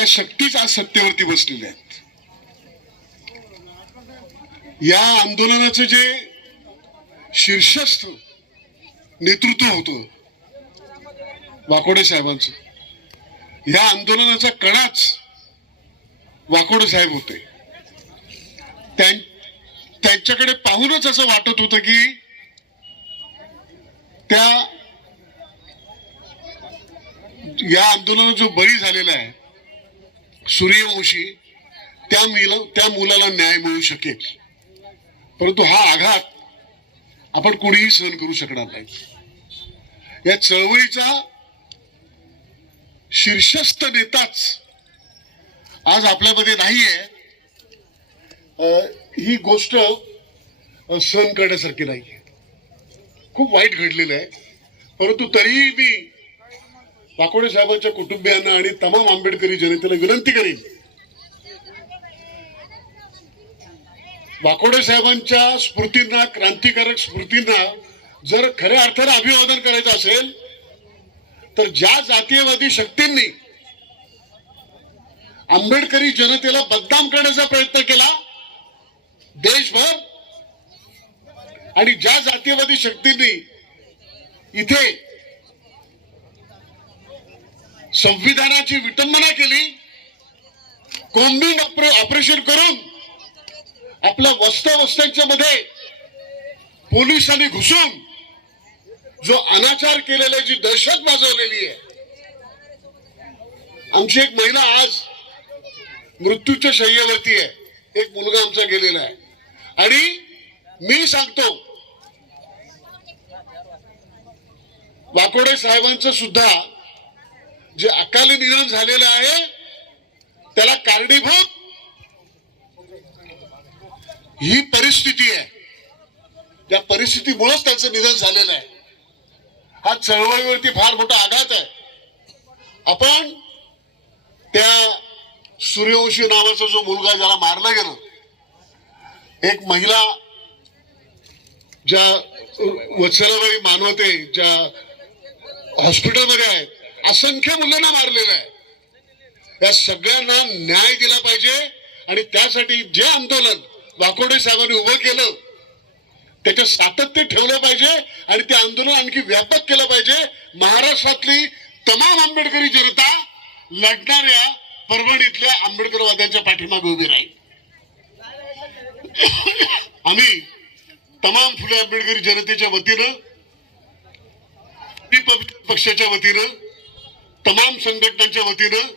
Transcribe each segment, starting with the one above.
त्या शक्तीच आज सत्तेवरती बसलेल्या आहेत. या आंदोलनाचं जे शीर्षस्थ नेतृत्व होतं वाकोडे साहेबांचं या आंदोलनाचा कणाच वाकोडे साहेब होते. त्यां- त्यांच्याकडे पाहूनच असं वाटत होतं की त्या या आंदोलनात जो बळी झालेला आहे सूर्यवंशी त्या मिल त्या मुलाला न्याय मिळू शकेल. परंतु हा आघात आपण कोणीही सहन करू शकणार नाही. या चळवळीचा शीर्षस्थ नेताच आज आपल्यामध्ये नाहीये. ही गोष्ट सहन करण्यासारखी नाहीये. खूप वाईट घडलेलं आहे. परंतु तरीही मी वाकोडे साहेबांच्या कुटुंबियांना आणि तमाम आंबेडकरी जनतेला विनंती करीन. वाकोडे साहेबांच्या स्मृतींना क्रांतिकारक स्मृतींना जर खऱ्या अर्थाने अभिवादन करायचं असेल तर ज्या जातीयवादी शक्तींनी आंबेडकरी जनतेला बदनाम करण्याचा प्रयत्न केला देशभर आणि ज्या जातीयवादी शक्तींनी इथे संविधानाची विटंबना केली. कोम्बिंग ऑपरेशन करून आपल्या वस्त्या वस्त्यांच्या मध्ये पोलिसांनी घुसून जो अनाचार केलेला जी दहशत माजवलेली आहे. आमची एक महिला आज मृत्यूच्या शय्येवरती आहे. एक मुलगा आमचा गेलेला आहे. आणि मी सांगतो वाकोडे साहेबांचं सुद्धा जे अकाली निधन झालेलं आहे त्याला कारणीभूत ही परिस्थिती आहे. त्या परिस्थितीमुळेच त्याचं निधन झालेलं आहे. हा चळवळीवरती फार मोठा आघात आहे. आपण त्या सूर्यवंशी नावाचा जो मुलगा ज्याला मारला गेला एक महिला ज्या वत्सलाबाई मानवते ज्या हॉस्पिटलमध्ये आहेत असंख्य मुलांना मारलेलं आहे. या सगळ्यांना न्याय दिला पाहिजे आणि त्यासाठी जे आंदोलन वाकोडे साहेबांनी उभं केलं त्याचं सातत्य ठेवलं पाहिजे आणि ते आंदोलन आणखी व्यापक केलं पाहिजे. महाराष्ट्रातली तमाम आंबेडकरी जनता लढणाऱ्या परभणीतल्या आंबेडकरवाद्यांच्या पाठीमागे उभी राहील. आम्ही तमाम फुले आंबेडकरी जनतेच्या वतीनं प- पक्षाच्या वतीनं तमाम संघटनांच्या वतीनं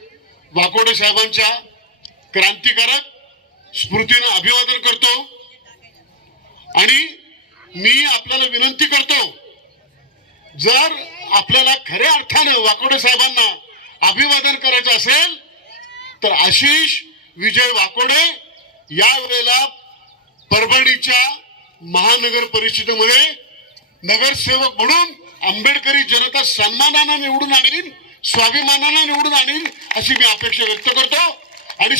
वाकोडे साहेबांच्या क्रांतिकारक स्मृतीनं अभिवादन करतो. आणि मी आपल्याला विनंती करतो जर आपल्याला खऱ्या अर्थानं वाकोडे साहेबांना अभिवादन करायचं असेल तर आशिष विजय वाकोडे यावेळेला परभणीच्या महानगर परिषदेमध्ये नगरसेवक म्हणून आंबेडकरी जनता सन्मानानं निवडून आणीन. स्वाभिमानाने निवडून आणीन अशी मी अपेक्षा व्यक्त करतो. आणि